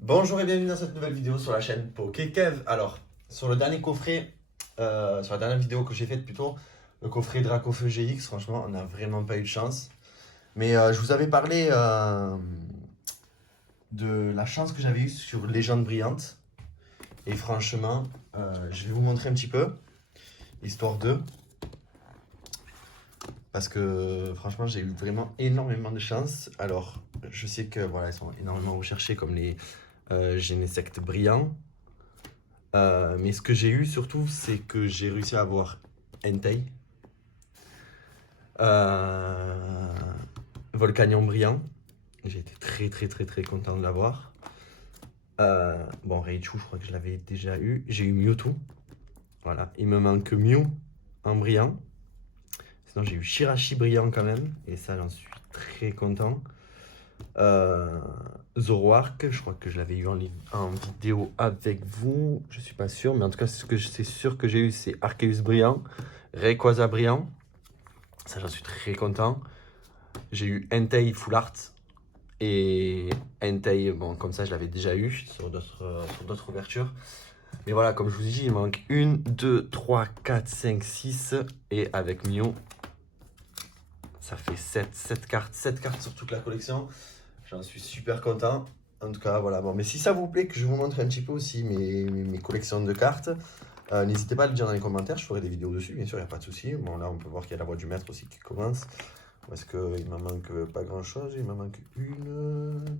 Bonjour et bienvenue dans cette nouvelle vidéo sur la chaîne PokéKev. Alors, sur le dernier coffret, sur la dernière vidéo que j'ai faite plutôt, le coffret Dracofeu GX, franchement, on n'a vraiment pas eu de chance. Mais je vous avais parlé de la chance que j'avais eue sur Légende Brillante. Et franchement, je vais vous montrer un petit peu, histoire de. Parce que franchement, j'ai eu vraiment énormément de chance. Alors, je sais que voilà, ils sont énormément recherchés comme les Genesect brillants. Mais ce que j'ai eu surtout, c'est que j'ai réussi à avoir Entei, euh, Volcanion brillant. J'ai été très content de l'avoir. Bon, Raichu, je crois que je l'avais déjà eu. J'ai eu Mewtwo. Voilà, il me manque Mew en brillant. Sinon, j'ai eu Shirashi brillant quand même. Et ça, j'en suis très content. Euh, Zoroark, je crois que je l'avais eu en vidéo avec vous. Je suis pas sûr, mais en tout cas, ce que c'est sûr que j'ai eu, c'est Arceus brillant, Rayquaza brillant. Ça, j'en suis très content. J'ai eu Entei Full Art. Et Entei, bon, comme ça, je l'avais déjà eu sur d'autres ouvertures. Mais voilà, comme je vous ai dit, il manque 1, 2, 3, 4, 5, 6. Et avec Mew, ça fait 7 cartes. 7 cartes sur toute la collection. J'en suis super content. En tout cas, voilà. Bon, mais si ça vous plaît que je vous montre un petit peu aussi mes collections de cartes, n'hésitez pas à le dire dans les commentaires. Je ferai des vidéos dessus, bien sûr, il n'y a pas de souci. Bon, là, on peut voir qu'il y a la voix du maître aussi qui commence. Parce qu'il m'en manque pas grand chose. Il m'en manque 1,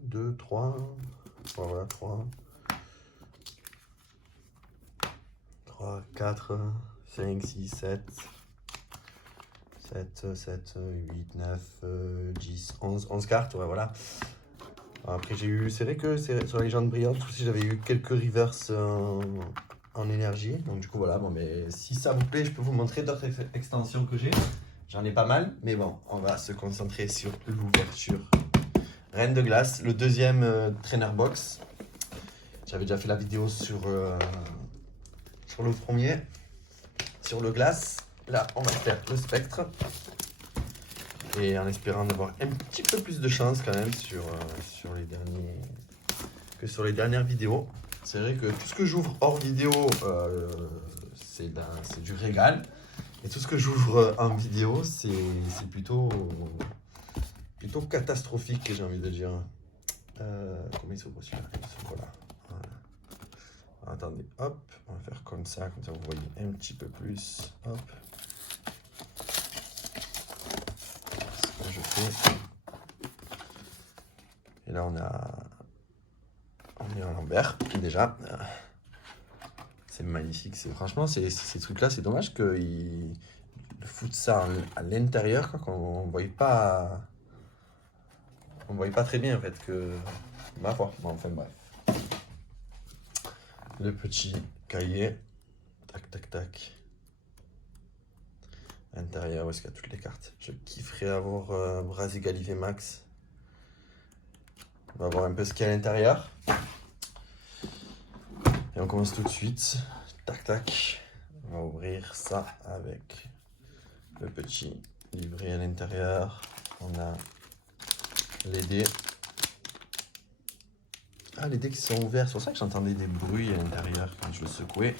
2, 3. Voilà, 3. 3, 4, 5, 6, 7. 7, 8, 9, 10, 11 cartes. Ouais, voilà. Après, j'ai eu, c'est vrai que sur la légende brillante aussi, j'avais eu quelques reverse en énergie. Donc, du coup, voilà. Bon, mais si ça vous plaît, je peux vous montrer d'autres extensions que j'ai. J'en ai pas mal, mais bon, on va se concentrer sur l'ouverture. Reine de glace, le deuxième trainer box. J'avais déjà fait la vidéo sur le premier, sur le glace. Là, on va faire le spectre. Et en espérant avoir un petit peu plus de chance quand même sur les dernières vidéos. C'est vrai que tout ce que j'ouvre hors vidéo, c'est du régal. Et tout ce que j'ouvre en vidéo, c'est plutôt catastrophique, j'ai envie de dire. Comment il s'ouvre celui-là? Voilà. Attendez, hop, on va faire comme ça vous voyez un petit peu plus. Hop. Ce que je fais. Et là, on est en Lambert, déjà. C'est magnifique. Franchement, ces trucs-là, c'est dommage qu'ils foutent ça à l'intérieur, quoi, qu'on ne voyait pas. On voyait pas très bien, en fait, que. Ma foi. Bon, enfin, bref. Le petit cahier. Tac, tac, tac. À l'intérieur, où est-ce qu'il y a toutes les cartes? Je kifferais avoir Brasigalivé Max. On va voir un peu ce qu'il y a à l'intérieur. Et on commence tout de suite. Tac, tac. On va ouvrir ça avec le petit livret à l'intérieur. On a les dés. Ah, les dés qui sont ouverts. C'est pour ça que j'entendais des bruits à l'intérieur quand je le secouais.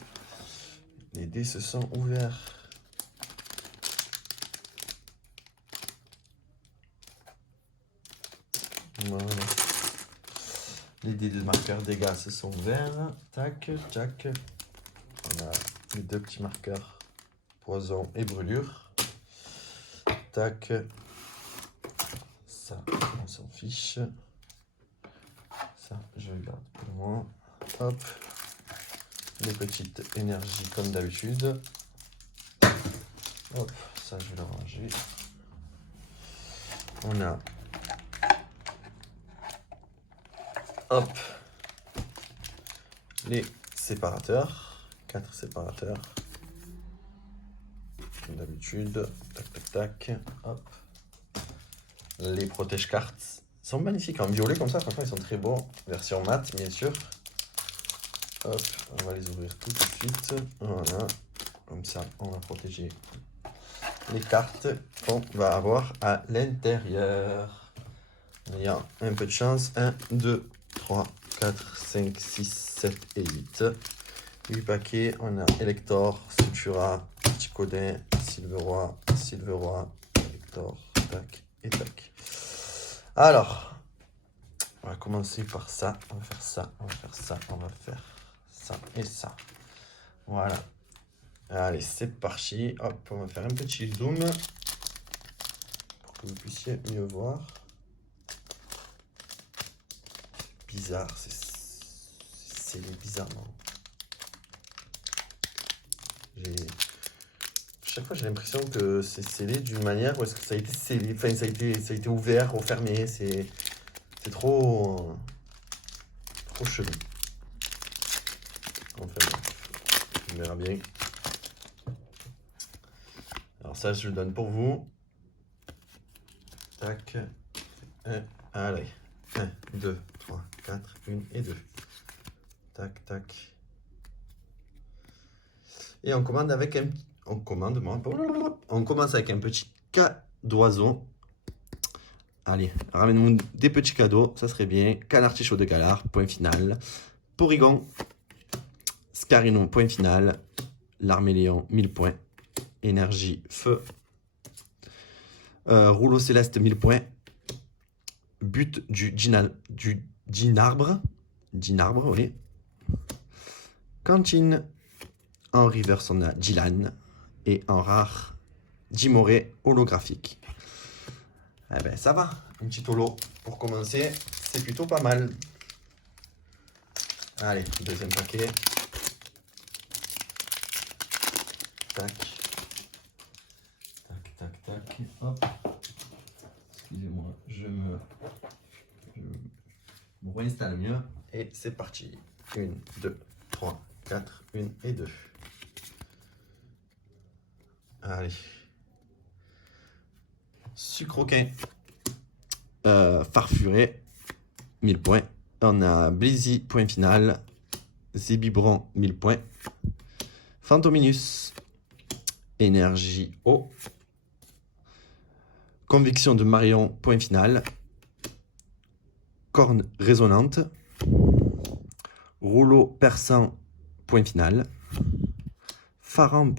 Les dés se sont ouverts. Voilà. Les dés de marqueur dégâts se sont ouverts. Tac, tac. On a les deux petits marqueurs poison et brûlure. Tac. Ça, on s'en fiche. Ça, je le garde pour moi. Hop. Les petites énergies comme d'habitude. Hop, ça, je vais le ranger. On a... Hop. Les séparateurs. 4 séparateurs. Comme d'habitude. Tac, tac, tac. Hop. Les protège-cartes sont magnifiques en violet comme ça. Franchement, ils sont très beaux. Version mat, bien sûr. Hop, on va les ouvrir tout de suite. Voilà. Comme ça, on va protéger les cartes qu'on va avoir à l'intérieur. Il y a un peu de chance. 1, 2, 3, 4, 5, 6, 7 et 8. 8 paquets. On a Elector, Sutura, Ticodin, Silveroy, Elector, tac et tac. Alors, on va commencer par ça. On va faire ça, on va faire ça, on va faire ça et ça. Voilà. Allez, c'est parti. Hop, on va faire un petit zoom pour que vous puissiez mieux voir. Bizarre, c'est bizarrement. Chaque fois, j'ai l'impression que c'est scellé d'une manière où est-ce que ça a été scellé, enfin, ça a été ouvert, refermé. C'est trop chelou. Enfin, on verra bien. Alors ça, je le donne pour vous. Tac. Allez. 1, 2, 3, 4, 1 et 2. Tac, tac. Et on commande avec un... On commence avec un petit cas d'oiseau. Allez, ramène-nous des petits cadeaux, ça serait bien. Canard artichaut de Galar, point final. Porygon, Scarino, point final. L'Arméléon, 1000 points. Énergie, feu. Rouleau céleste, 1000 points. But du Ginarbre, oui. Cantine. En reverse, on a Gilan. Et en rare, Jimoré holographique. Eh ben, ça va. Un petit holo pour commencer. C'est plutôt pas mal. Allez, deuxième paquet. Tac. Tac, tac, tac. Hop. Excusez-moi, je me réinstalle mieux. Et c'est parti. 1, 2, 3, 4, 1 et 2. Allez. Sucroquin. Farfuré. 1000 points. On a Blizzy, point final. Zébibran, 1000 points. Fantominus. Énergie eau. Conviction de Marion, point final. Corne résonante. Rouleau perçant, point final. Faramp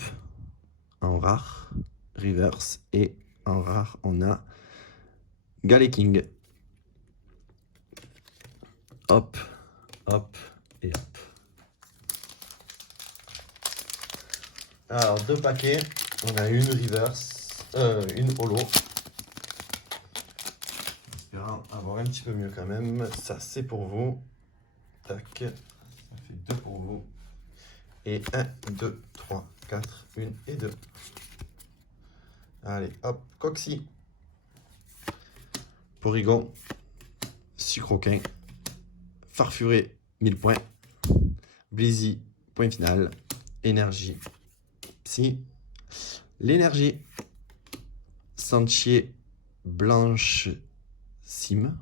en rare. Reverse. Et en rare, on a Galeking. Hop, hop et hop. Alors, 2 paquets. On a une reverse, une holo. Espérant avoir un petit peu mieux quand même. Ça, c'est pour vous. Tac. Ça fait 2 pour vous. Et 1, 2, 3, 4, 1 et 2. Allez, hop, Coxy. Porygon. Sucroquin. Farfuré, 1000 points. Blizzy, point final. Énergie. Psy. L'énergie. Sentier Blanche Sim.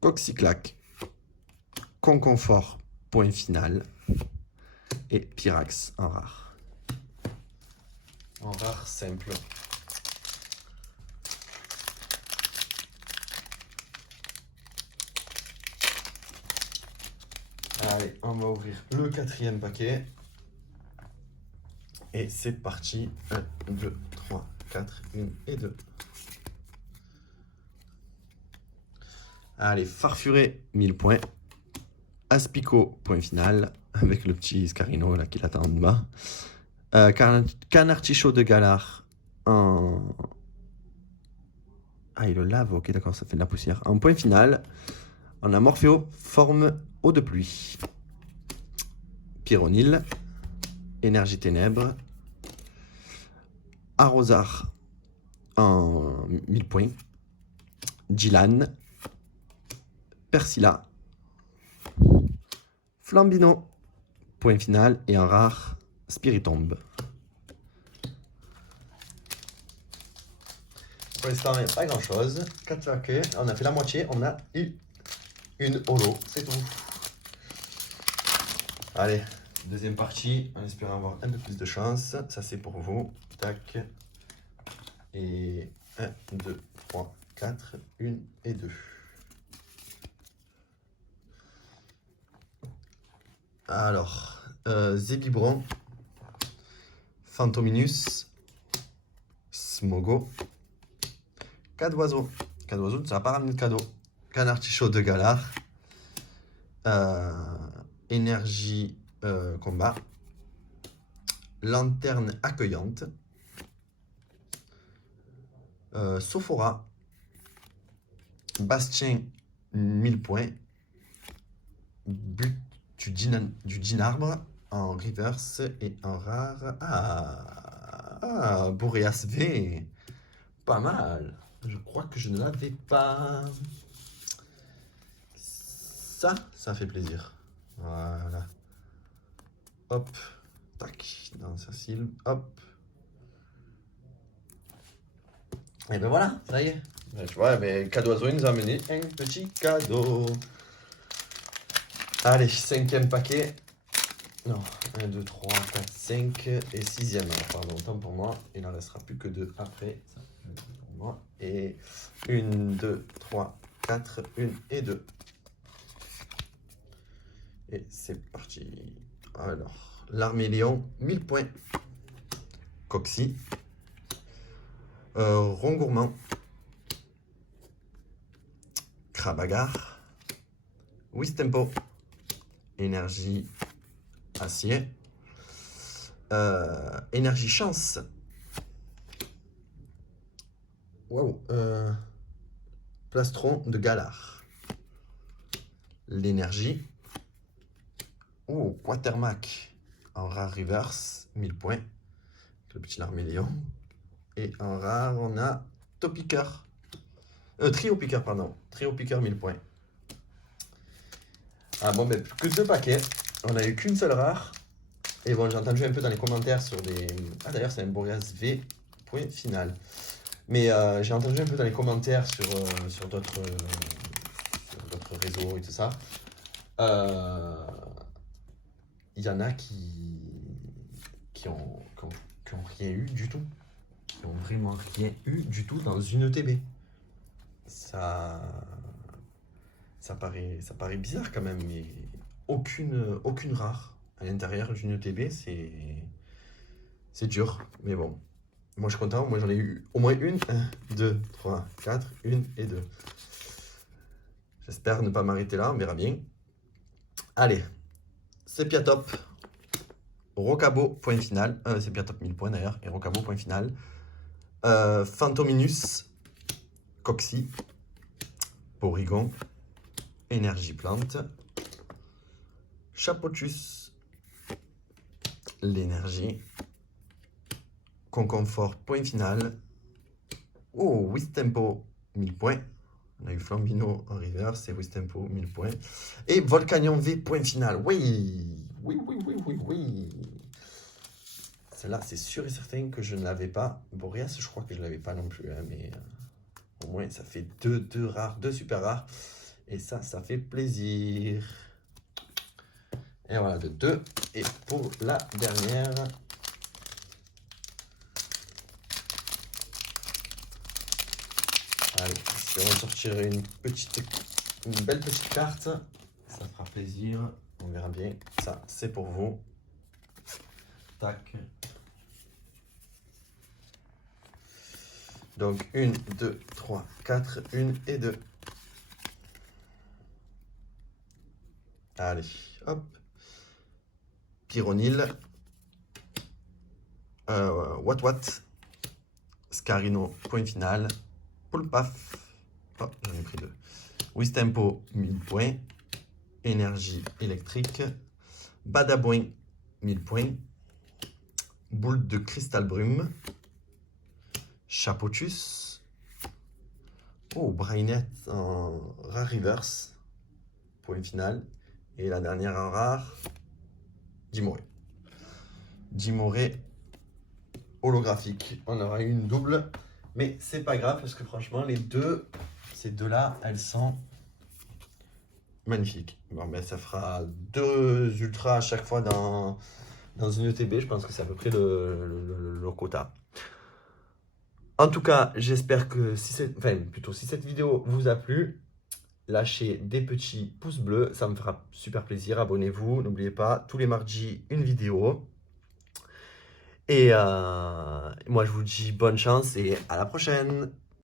Coxyclac. Conconfort, point final. Et Pyrax en rare. En rare simple. Allez, on va ouvrir le 4e paquet. Et c'est parti. 1, 2, 3, 4, 1 et 2. Allez, Farfuré, 1000 points. Aspico, point final. Avec le petit Scarino là qui l'attend en bas. Canard artichaut de Galar. En... Ah, il le lave, ok, d'accord, ça fait de la poussière. En point final, on a Morpheo, forme eau de pluie. Pyronil, énergie ténèbres. Arrosar en 1000 points. Gilan, Persila, Flambino, point final. Et en rare, Spiritombe. Pour l'instant, il n'y a pas grand chose. 4 paquets, on a fait la moitié, on a eu une holo, c'est tout. Allez, deuxième partie, en espérant avoir un peu plus de chance. Ça, c'est pour vous. Tac. Et 1, 2, 3, 4, 1 et 2. Alors, Zébibron, Fantominus, Smogo, Cadoiseau. Cadoiseau, ça va pas ramener de cadeau. Canartichaud de Galard, Énergie Combat, Lanterne Accueillante, Sophora, Bastien 1000 points, But du Dinarbre en reverse et en rare. Boreas V, pas mal. Je crois que je ne l'avais pas. Ça fait plaisir. Voilà. Hop, tac, dans sa cible, hop. Et ben voilà, ça y est. Ben, tu vois, ben, Cadoiseau, il nous a amené un petit cadeau. Allez, 5e paquet. Non, 1, 2, 3, 4, 5 et 6e. Pardon, autant pour moi. Il n'en restera plus que 2 après. Ça, pour moi. Et 1, 2, 3, 4, 1 et 2. Et c'est parti. Alors, l'armée Léon, 1000 points. Coxy. Rond Gourmand. Crabagar. Wistempo. Énergie Acier. Énergie Chance. Wow. Plastron de Galard. L'énergie. Oh, Quatermac en rare reverse, 1000 points. Le petit Larméléon. Et en rare, on a Topiqueur. Trio Piqueur, pardon. Trio Piqueur, 1000 points. Ah bon, ben, plus que 2 paquets. On n'a eu qu'une seule rare. Et bon, j'ai entendu un peu dans les commentaires sur des... Ah d'ailleurs, c'est un Boreas V, point final. Mais j'ai entendu un peu dans les commentaires sur d'autres réseaux et tout ça. Il y en a qui ont rien eu du tout. Qui ont vraiment rien eu du tout dans une ETB. Ça paraît bizarre quand même, mais aucune rare à l'intérieur d'une ETB, c'est dur. Mais bon, moi je suis content, moi j'en ai eu au moins une. 1, 2, 3, 4, 1 et 2. J'espère ne pas m'arrêter là, on verra bien. Allez, Sepiatop, Rocabo, point final. Sepiatop 1000 points d'ailleurs, et Rocabo, point final. Fantominus, Coxy, Porygon, Énergie Plante, Chapotus, l'énergie, Conconfort, point final. Oh, Wistempo, 1000 points. On a eu Flambino en reverse et Wistempo, 1000 points. Et Volcanion V, point final. Oui. Celle-là, c'est sûr et certain que je ne l'avais pas. Boreas, je crois que je ne l'avais pas non plus. Hein, mais au moins, ça fait deux rares, 2 super rares. Et ça fait plaisir. Et voilà, de 2. Et pour la dernière... Allez, je vais ressortir une belle petite carte. Ça fera plaisir. On verra bien. Ça, c'est pour vous. Tac. Donc, 1, 2, 3, 4, 1 et 2. Allez, hop. Pyronil. Wat. Scarino, point final. Poulpaf. Oh, j'en ai pris 2. Wistempo, 1000 points. Énergie électrique. Badabouin, 1000 points. Boule de cristal brume. Chapotus. Oh, Brainette en rare reverse. Point final. Et la dernière en rare. Dimoré holographique. On aura eu une double. Mais c'est pas grave parce que franchement, ces deux-là, elles sont magnifiques. Bon, ben, ça fera 2 ultras à chaque fois dans une ETB. Je pense que c'est à peu près le quota. En tout cas, j'espère que si cette vidéo vous a plu, lâchez des petits pouces bleus, ça me fera super plaisir. Abonnez-vous, n'oubliez pas, tous les mardis, une vidéo. Et moi, je vous dis bonne chance et à la prochaine.